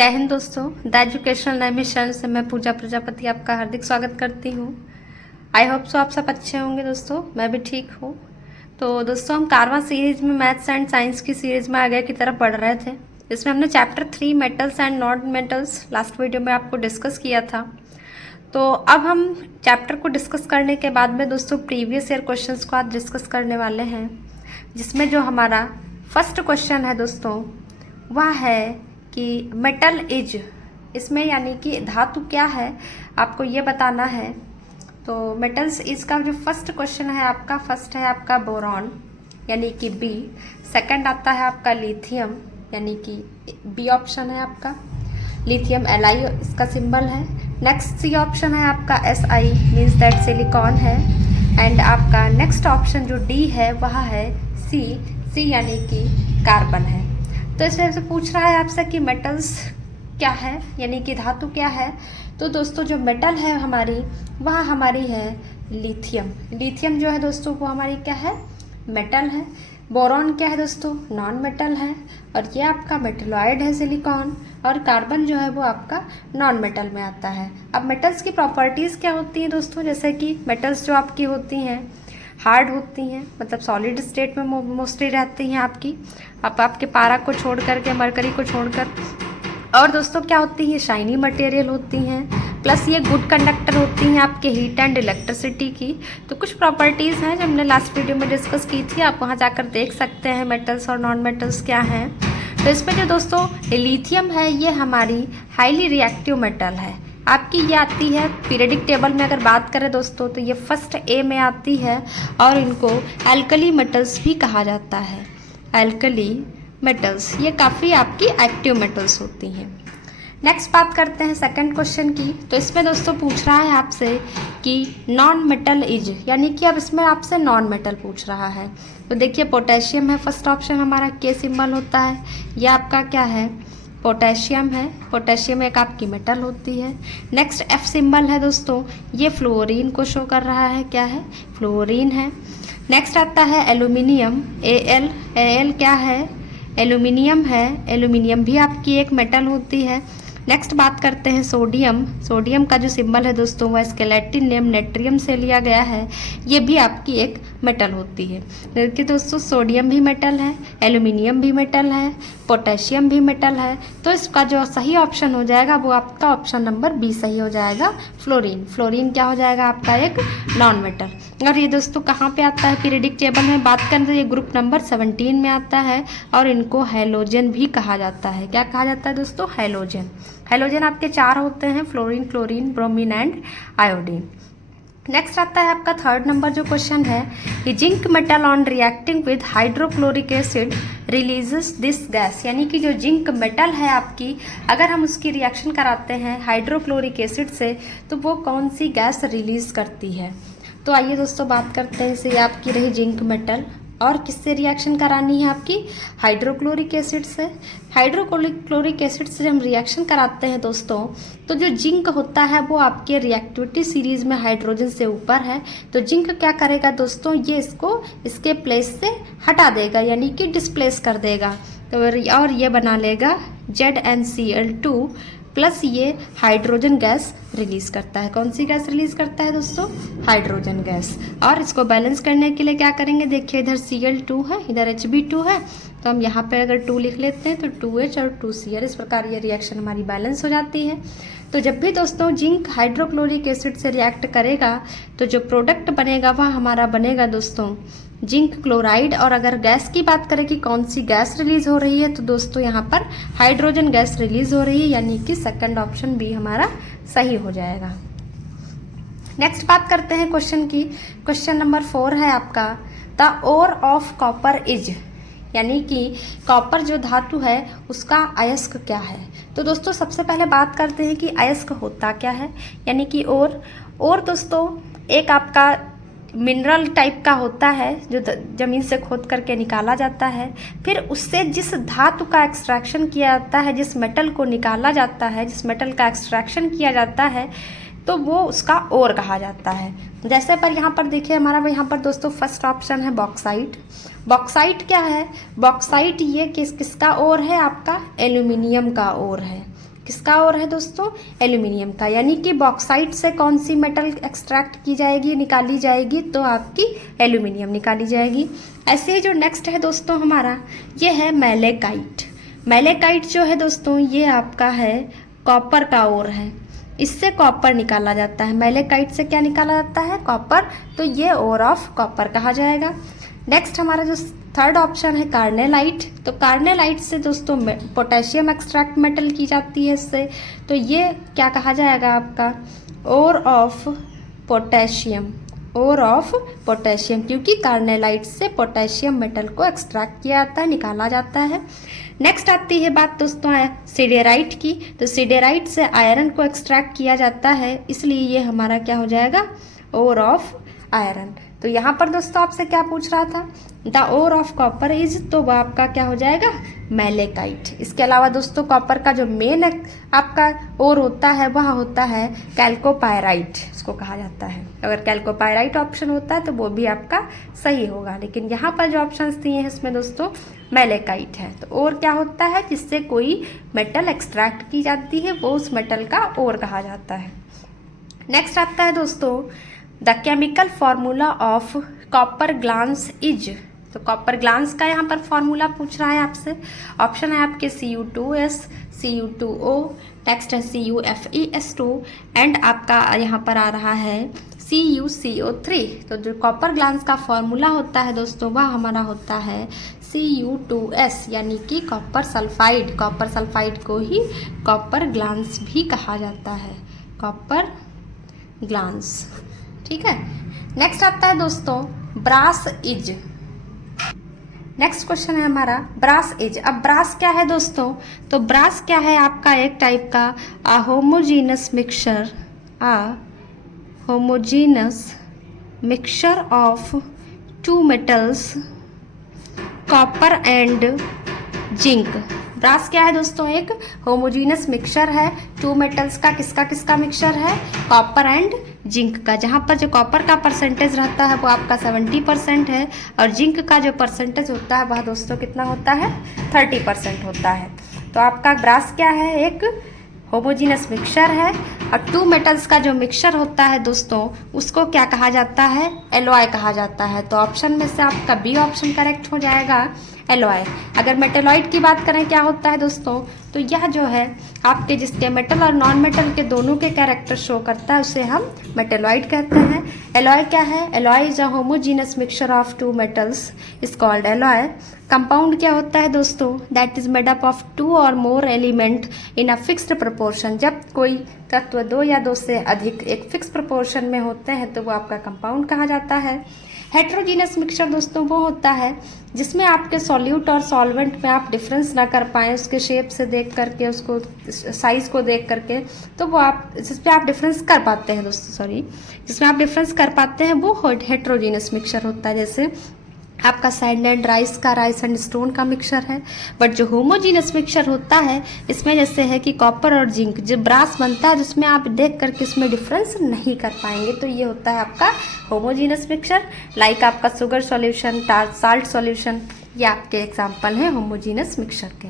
जय हिंद दोस्तों। The educational emission से मैं पूजा प्रजापति आपका हार्दिक स्वागत करती हूँ। आई होप सो आप सब अच्छे होंगे दोस्तों, मैं भी ठीक हूँ। तो दोस्तों हम कारवां सीरीज में मैथ्स एंड साइंस की सीरीज में आगे की तरफ बढ़ रहे थे। इसमें हमने chapter 3 metals and non metals last video में आपको डिस्कस किया था। तो अब हम चैप्टर को डिस्कस करने के बाद में दोस्तों प्रीवियस ईयर क्वेश्चंस को आज डिस्कस करने वाले हैं, जिसमें जो हमारा फर्स्ट क्वेश्चन है दोस्तों वह है कि मेटल इज, इसमें यानी कि धातु क्या है आपको ये बताना है। तो मेटल्स इज का जो फर्स्ट क्वेश्चन है आपका, फर्स्ट है आपका बोरॉन यानी कि बी, सेकंड आता है आपका लिथियम यानी कि बी ऑप्शन है आपका, लिथियम Li इसका सिंबल है। नेक्स्ट सी ऑप्शन है आपका Si मीन्स दैट सिलिकॉन है। एंड आपका नेक्स्ट ऑप्शन जो डी है वह है सी यानी कि कार्बन है। तो इसमें से पूछ रहा है आपसे कि मेटल्स क्या है यानी कि धातु क्या है। तो दोस्तों जो मेटल है हमारी वह हमारी है लिथियम। लिथियम जो है दोस्तों वो हमारी क्या है, मेटल है। बोरॉन क्या है दोस्तों, नॉन मेटल है। और ये आपका मेटलॉइड है सिलिकॉन। और कार्बन जो है वो आपका नॉन मेटल में आता है। अब मेटल्स की प्रॉपर्टीज़ क्या होती हैं दोस्तों, जैसे कि मेटल्स जो आपकी होती हैं हार्ड होती हैं, मतलब सॉलिड स्टेट में मोस्टली रहती हैं आपकी, आपके पारा को छोड़ करके, मरकरी को छोड़कर। और दोस्तों क्या होती है, शाइनी मटेरियल होती हैं, प्लस ये गुड कंडक्टर होती हैं आपके हीट एंड इलेक्ट्रिसिटी की। तो कुछ प्रॉपर्टीज़ हैं जो हमने लास्ट वीडियो में डिस्कस की थी, आप वहाँ जाकर देख सकते हैं मेटल्स और नॉन मेटल्स क्या हैं। तो इसमें जो दोस्तों लिथियम है ये हमारी हाईली रिएक्टिव मेटल है आपकी। ये आती है पीरियडिक टेबल में, अगर बात करें दोस्तों तो ये फर्स्ट ए में आती है और इनको एल्कली मेटल्स भी कहा जाता है। एल्कली मेटल्स ये काफ़ी आपकी एक्टिव मेटल्स होती हैं। नेक्स्ट बात करते हैं सेकंड क्वेश्चन की। तो इसमें दोस्तों पूछ रहा है आपसे कि नॉन मेटल इज, यानी कि अब इसमें आपसे नॉन मेटल पूछ रहा है। तो देखिए पोटेशियम है फर्स्ट ऑप्शन हमारा, के सिंबल होता है, ये आपका क्या है, पोटेशियम है। पोटेशियम एक आपकी मेटल होती है। नेक्स्ट एफ सिंबल है दोस्तों, ये फ्लोरीन को शो कर रहा है, क्या है, फ्लोरीन है। नेक्स्ट आता है एल्यूमिनियम, एल क्या है, एल्यूमिनियम है। एल्यूमिनियम भी आपकी एक मेटल होती है। नेक्स्ट बात करते हैं सोडियम। सोडियम का जो सिंबल है दोस्तों वह स्केलेटिन नेम नेट्रियम से लिया गया है, ये भी आपकी एक मेटल होती है। देखिए दोस्तों सोडियम भी मेटल है, एल्यूमिनियम भी मेटल है, पोटेशियम भी मेटल है। तो इसका जो सही ऑप्शन हो जाएगा वो आपका ऑप्शन नंबर बी सही हो जाएगा, फ्लोरीन। फ्लोरीन क्या हो जाएगा आपका एक नॉन मेटल। और ये दोस्तों कहाँ पे आता है पीरियडिक टेबल में बात करें तो ये ग्रुप नंबर 17 में आता है और इनको हैलोजन भी कहा जाता है। क्या कहा जाता है दोस्तों, हैलोजन। हैलोजन आपके 4 होते हैं, fluorine, chlorine, bromine and iodine. Next आता है आपका थर्ड नंबर जो क्वेश्चन है कि zinc metal on reacting with hydrochloric acid releases this gas, यानी कि जो जिंक मेटल है आपकी अगर हम उसकी रिएक्शन कराते हैं हाइड्रोक्लोरिक एसिड से तो वो कौन सी गैस रिलीज करती है। तो आइए दोस्तों बात करते हैं, इसे आपकी रही जिंक मेटल और किससे रिएक्शन करानी है आपकी, हाइड्रोक्लोरिक एसिड से। हाइड्रोक्लोरिक एसिड से जब हम रिएक्शन कराते हैं दोस्तों तो जो जिंक होता है वो आपके रिएक्टिविटी सीरीज में हाइड्रोजन से ऊपर है। तो जिंक क्या करेगा दोस्तों, ये इसको इसके प्लेस से हटा देगा यानी कि डिस्प्लेस कर देगा। तो और ये बना लेगा ZnCl2 प्लस ये हाइड्रोजन गैस रिलीज करता है। कौन सी गैस रिलीज करता है दोस्तों, हाइड्रोजन गैस। और इसको बैलेंस करने के लिए क्या करेंगे, देखिए इधर Cl2 है, इधर Hb2 है, तो हम यहाँ पे अगर 2 लिख लेते हैं तो 2H और 2Cl, इस प्रकार ये रिएक्शन हमारी बैलेंस हो जाती है। तो जब भी दोस्तों जिंक हाइड्रोक्लोरिक एसिड से रिएक्ट करेगा तो जो प्रोडक्ट बनेगा वह हमारा बनेगा दोस्तों जिंक क्लोराइड। और अगर गैस की बात करें कि कौन सी गैस रिलीज हो रही है तो दोस्तों यहाँ पर हाइड्रोजन गैस रिलीज हो रही है, यानी कि सेकंड ऑप्शन बी हमारा सही हो जाएगा। नेक्स्ट बात करते हैं क्वेश्चन की। क्वेश्चन नंबर 4 है आपका, the ore of copper is, यानी कि कॉपर जो धातु है उसका अयस्क क्या है। तो दोस्तों सबसे पहले बात करते हैं कि अयस्क होता क्या है, यानी कि और दोस्तों एक आपका मिनरल टाइप का होता है जो ज़मीन से खोद करके निकाला जाता है। फिर उससे जिस धातु का एक्सट्रैक्शन किया जाता है, जिस मेटल को निकाला जाता है, जिस मेटल का एक्सट्रैक्शन किया जाता है तो वो उसका ओर कहा जाता है। जैसे पर यहाँ पर देखिए हमारा यहाँ पर दोस्तों फर्स्ट ऑप्शन है बॉक्साइट। बॉक्साइट क्या है? बॉक्साइट ये किसका ओर है? आपका एल्यूमिनियम का ओर है। किसका ओर है दोस्तों? एल्यूमिनियम का। यानी कि बॉक्साइट से कौन सी मेटल एक्सट्रैक्ट की जाएगी, निकाली जाएगी? तो आपकी एल्यूमिनियम निकाली जाएगी। ऐसे ही जो नेक्स्ट है दोस्तों हमारा, ये है मैलेकाइट। मैलेकाइट जो है दोस्तों ये आपका है कॉपर का ओर है, इससे कॉपर निकाला जाता है। मैलेकाइट से क्या निकाला जाता है? कॉपर। तो ये ओर ऑफ कॉपर कहा जाएगा। नेक्स्ट हमारा जो थर्ड ऑप्शन है कार्नेलाइट। तो कार्नेलाइट से दोस्तों पोटेशियम एक्सट्रैक्ट मेटल की जाती है इससे। तो ये क्या कहा जाएगा? आपका ore of potassium. Ore of potassium, क्योंकि कार्नेलाइट से पोटेशियम मेटल को एक्सट्रैक्ट किया जाता है, निकाला जाता है। नेक्स्ट आती है बात दोस्तों सिडेराइट की। तो सिडेराइट से आयरन को एक्सट्रैक्ट किया जाता है, इसलिए ये हमारा क्या हो जाएगा? Ore of iron. तो यहाँ पर दोस्तों आपसे क्या पूछ रहा था? The ore of copper is, तो वह आपका क्या हो जाएगा? मैलेकाइट। इसके अलावा दोस्तों कॉपर का जो मेन आपका ओर होता है वह होता है कैल्कोपायराइट, इसको कहा जाता है। अगर कैल्कोपायराइट ऑप्शन होता है तो वो भी आपका सही होगा, लेकिन यहाँ पर जो ऑप्शंस दिए हैं इसमें दोस्तों मैलेकाइट है। तो ओर क्या होता है? जिससे कोई मेटल एक्सट्रैक्ट की जाती है, वो उस मेटल का ओर कहा जाता है। नेक्स्ट आता है दोस्तों the chemical formula of copper glass is. तो कॉपर ग्लास का यहाँ पर फॉर्मूला पूछ रहा है आपसे। ऑप्शन है आपके Cu2s, Cu2o, नेक्स्ट है CuFeS2 एंड आपका यहाँ पर आ रहा है CuCO3। तो जो कॉपर ग्लास का फॉर्मूला होता है दोस्तों वह हमारा होता है Cu2s, यानी कि कॉपर सल्फाइड। कॉपर सल्फाइड को ही कॉपर ग्लास भी कहा जाता है, कॉपर ग्लास। ठीक है। नेक्स्ट आता है दोस्तों ब्रास इज। नेक्स्ट क्वेश्चन है हमारा ब्रास इज। अब ब्रास क्या है दोस्तों? तो ब्रास क्या है? आपका एक टाइप का homogeneous mixture, homogeneous mixture of two metals copper and zinc. Brass क्या है दोस्तों? एक होमोजीनस मिक्सचर है टू मेटल्स का। किसका किसका मिक्सचर है? कॉपर एंड जिंक का। जहाँ पर जो कॉपर का परसेंटेज रहता है वो आपका 70% है और जिंक का जो परसेंटेज होता है वह दोस्तों कितना होता है? 30% होता है। तो आपका ब्रास क्या है? एक होमोजीनस मिक्सचर है और टू मेटल्स का जो मिक्सचर होता है दोस्तों उसको क्या कहा जाता है? एलॉय कहा जाता है। तो ऑप्शन में से आपका बी ऑप्शन करेक्ट हो जाएगा, एलॉय। अगर मेटेलॉइड की बात करें क्या होता है दोस्तों? तो यह जो है आपके जिसके मेटल और नॉन मेटल के दोनों के कैरेक्टर शो करता है उसे हम मेटेलॉइड कहते हैं। एलॉय क्या है? Alloy is a homogeneous mixture of two metals is called alloy. Compound क्या होता है दोस्तों? That is made up of two और more element in a fixed proportion. जब कोई तत्व दो या दो से अधिक एक फिक्स प्रोपोर्शन में होते हैं तो वो आपका कंपाउंड कहा जाता है। हेट्रोजीनस मिक्सचर दोस्तों वो होता है जिसमें आपके सॉल्यूट और सॉल्वेंट में आप डिफरेंस ना कर पाएँ उसके शेप से देख करके, उसको साइज को देख करके, तो वो आप जिसमें आप डिफरेंस कर पाते हैं दोस्तों, जिसमें आप डिफरेंस कर पाते हैं वो हेट्रोजीनस मिक्सचर होता है। जैसे आपका सैंड एंड राइस का, राइस एंड स्टोन का मिक्सचर है। बट जो होमोजीनस मिक्सचर होता है इसमें जैसे है कि कॉपर और जिंक जो ब्रास बनता है जिसमें आप देख करके इसमें डिफरेंस नहीं कर पाएंगे, तो ये होता है आपका होमोजीनस मिक्सचर। लाइक आपका शुगर सॉल्यूशन, साल्ट सॉल्यूशन, ये आपके एग्जाम्पल हैं होमोजीनस मिक्सचर के।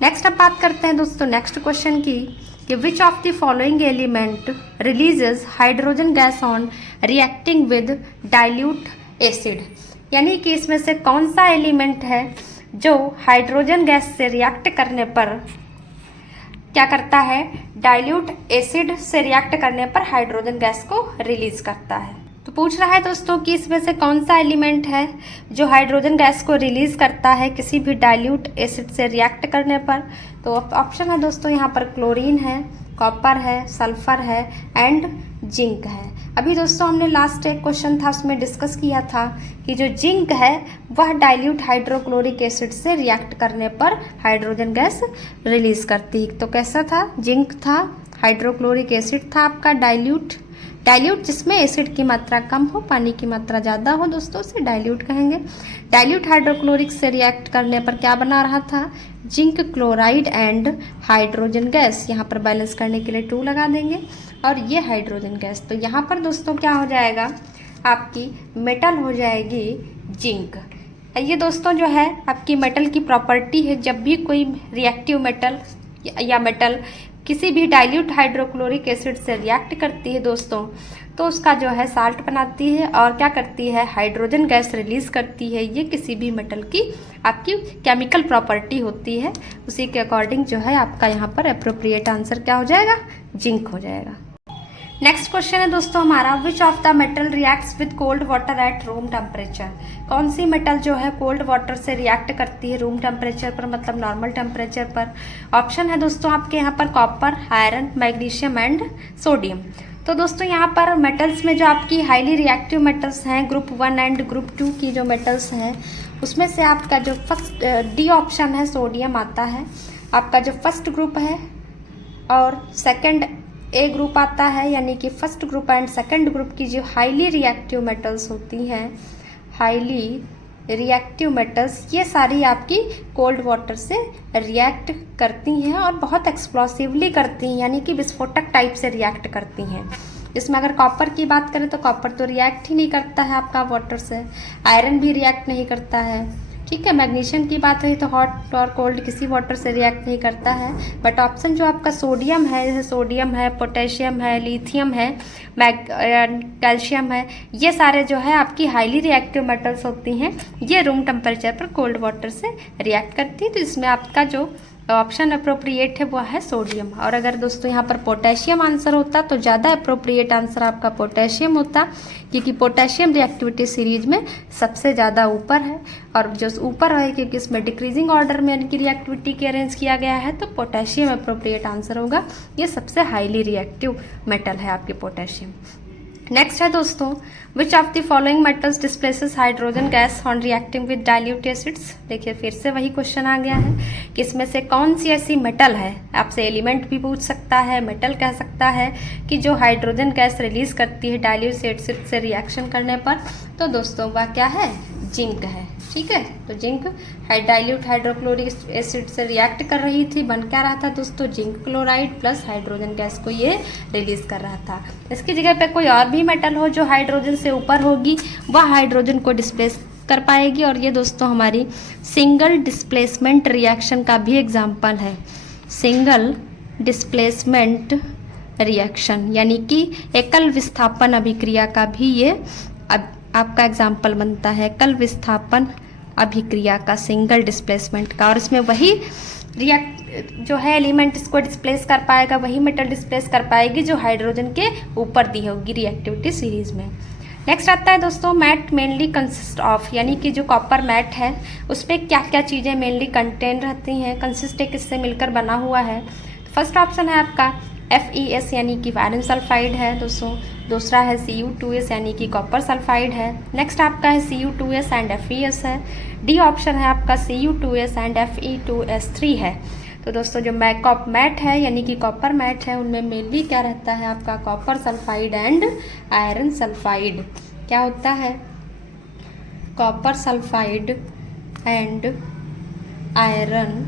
नेक्स्ट अब बात करते हैं दोस्तों नेक्स्ट क्वेश्चन की कि which of the following element releases hydrogen gas on reacting with dilute acid. यानी कि इसमें से कौन सा एलिमेंट है जो हाइड्रोजन गैस से रिएक्ट करने पर क्या करता है? डाइल्यूट एसिड से रिएक्ट करने पर हाइड्रोजन गैस को रिलीज करता है। तो पूछ रहा है दोस्तों कि इसमें से कौन सा एलिमेंट है जो हाइड्रोजन गैस को रिलीज करता है किसी भी डाइल्यूट एसिड से रिएक्ट करने पर। तो ऑप्शन है दोस्तों यहाँ पर क्लोरीन है, कॉपर है, सल्फर है एंड जिंक है। अभी दोस्तों हमने लास्ट एक क्वेश्चन था उसमें डिस्कस किया था कि जो जिंक है वह डाइल्यूट हाइड्रोक्लोरिक एसिड से रिएक्ट करने पर हाइड्रोजन गैस रिलीज करती है। तो कैसा था? जिंक था हाइड्रोक्लोरिक एसिड था आपका डाइल्यूट जिसमें एसिड की मात्रा कम हो, पानी की मात्रा ज़्यादा हो दोस्तों, उसे डाइल्यूट कहेंगे। डाइल्यूट हाइड्रोक्लोरिक से रिएक्ट करने पर क्या बना रहा था, zinc chloride and hydrogen gas. यहाँ पर बैलेंस करने के लिए 2 लगा देंगे और ये हाइड्रोजन गैस, तो यहाँ पर दोस्तों क्या हो जाएगा, आपकी मेटल हो जाएगी जिंक। ये दोस्तों जो है आपकी मेटल की प्रॉपर्टी है, जब भी कोई रिएक्टिव मेटल या मेटल किसी भी डाइल्यूट हाइड्रोक्लोरिक एसिड से रिएक्ट करती है दोस्तों, तो उसका जो है साल्ट बनाती है और क्या करती है, हाइड्रोजन गैस रिलीज करती है। ये किसी भी मेटल की आपकी केमिकल प्रॉपर्टी होती है, उसी के अकॉर्डिंग जो है आपका यहाँ पर अप्रोप्रिएट आंसर क्या हो जाएगा, जिंक हो जाएगा। नेक्स्ट क्वेश्चन है दोस्तों हमारा, which of the metal reacts with cold water at room temperature. कौन सी मेटल जो है कोल्ड वाटर से रिएक्ट करती है रूम टेम्परेचर पर, मतलब नॉर्मल टेम्परेचर पर। ऑप्शन है दोस्तों आपके यहाँ पर copper, iron, magnesium and sodium. तो दोस्तों यहाँ पर मेटल्स में जो आपकी हाईली रिएक्टिव मेटल्स हैं ग्रुप 1 एंड ग्रुप 2 की जो मेटल्स हैं, उसमें से आपका जो फर्स्ट डी ऑप्शन है सोडियम आता है, आपका जो फर्स्ट ग्रुप है, और सेकंड ए ग्रुप आता है, यानी कि first group and second group की जो हाईली रिएक्टिव मेटल्स होती हैं, हाईली रिएक्टिव मेटल्स, ये सारी आपकी कोल्ड वाटर से रिएक्ट करती हैं और बहुत एक्सप्लोसिवली करती हैं, यानी कि विस्फोटक टाइप से रिएक्ट करती हैं। इसमें अगर कॉपर की बात करें तो कॉपर तो रिएक्ट ही नहीं करता है आपका वाटर से, आयरन भी रिएक्ट नहीं करता है, ठीक है। मैग्नीशियम की बात रही तो हॉट और कोल्ड किसी वाटर से रिएक्ट नहीं करता है। बट ऑप्शन जो आपका सोडियम है, जैसे सोडियम है, पोटेशियम है, लिथियम है, कैल्शियम है, ये सारे जो है आपकी हाईली रिएक्टिव मेटल्स होती हैं, ये रूम टेम्परेचर पर कोल्ड वाटर से रिएक्ट करती है। तो इसमें आपका जो ऑप्शन अप्रोप्रिएट है वो है सोडियम। और अगर दोस्तों यहाँ पर पोटेशियम आंसर होता तो ज़्यादा अप्रोप्रिएट आंसर आपका पोटेशियम होता, क्योंकि पोटेशियम रिएक्टिविटी सीरीज में सबसे ज़्यादा ऊपर है, और जो ऊपर है क्योंकि इसमें डिक्रीजिंग ऑर्डर में इनकी रिएक्टिविटी की अरेंज किया गया है, तो पोटेशियम अप्रोप्रिएट आंसर होगा। ये सबसे हाईली रिएक्टिव मेटल है आपके पोटेशियम। नेक्स्ट है दोस्तों, which of the following metals displaces hydrogen gas on reacting with dilute acids. देखिए फिर से वही क्वेश्चन आ गया है कि इसमें से कौन सी ऐसी मेटल है, आपसे एलिमेंट भी पूछ सकता है, मेटल कह सकता है, कि जो हाइड्रोजन गैस रिलीज करती है डाइल्यूट एसिड से रिएक्शन करने पर। तो दोस्तों वह क्या है, जिंक है, ठीक है। तो जिंक डाइल्यूट हाइड्रोक्लोरिक एसिड से रिएक्ट कर रही थी, बन क्या रहा था दोस्तों, zinc chloride plus hydrogen gas को ये रिलीज कर रहा था। इसकी जगह पे कोई और भी मेटल हो जो हाइड्रोजन से ऊपर होगी, वह हाइड्रोजन को डिस्प्लेस कर पाएगी, और ये दोस्तों हमारी सिंगल डिस्प्लेसमेंट रिएक्शन का भी एग्जाम्पल है। सिंगल डिस्प्लेसमेंट रिएक्शन यानी कि एकल विस्थापन अभिक्रिया का भी ये आपका एग्जाम्पल बनता है, एकल विस्थापन अभिक्रिया का, सिंगल डिस्प्लेसमेंट का। और इसमें वही रिएक्ट जो है एलिमेंट इसको डिस्प्लेस कर पाएगा, वही मेटल डिस्प्लेस कर पाएगी जो हाइड्रोजन के ऊपर दी होगी रिएक्टिविटी सीरीज में। नेक्स्ट आता है दोस्तों, मैट मेनली कंसिस्ट ऑफ, यानी कि जो कॉपर मैट है उस पर क्या क्या चीज़ें मेनली कंटेन रहती हैं, कंसिस्ट किससे मिलकर बना हुआ है। फर्स्ट ऑप्शन है आपका FeS यानी कि आयरन सल्फाइड है दोस्तों, दूसरा है Cu2S यानी कि कॉपर सल्फाइड है, नेक्स्ट आपका है Cu2S एंड FeS है, डी ऑप्शन है आपका Cu2S एंड Fe2S3 है। तो दोस्तों जो मैट है यानी कि कॉपर मैट है, उनमें मेनली क्या रहता है आपका copper sulphide and iron sulphide. क्या होता है, copper sulphide and iron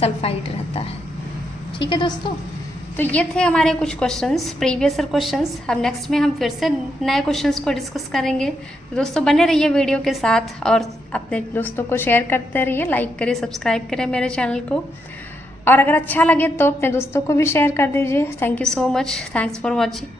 sulphide रहता है, ठीक है दोस्तों। तो ये थे हमारे कुछ क्वेश्चंस, प्रीवियस क्वेश्चंस। अब नेक्स्ट में हम फिर से नए क्वेश्चंस को डिस्कस करेंगे। तो दोस्तों बने रहिए वीडियो के साथ और अपने दोस्तों को शेयर करते रहिए, लाइक करिए, सब्सक्राइब करें मेरे चैनल को, और अगर अच्छा लगे तो अपने दोस्तों को भी शेयर कर दीजिए। Thank you so much, thanks for watching.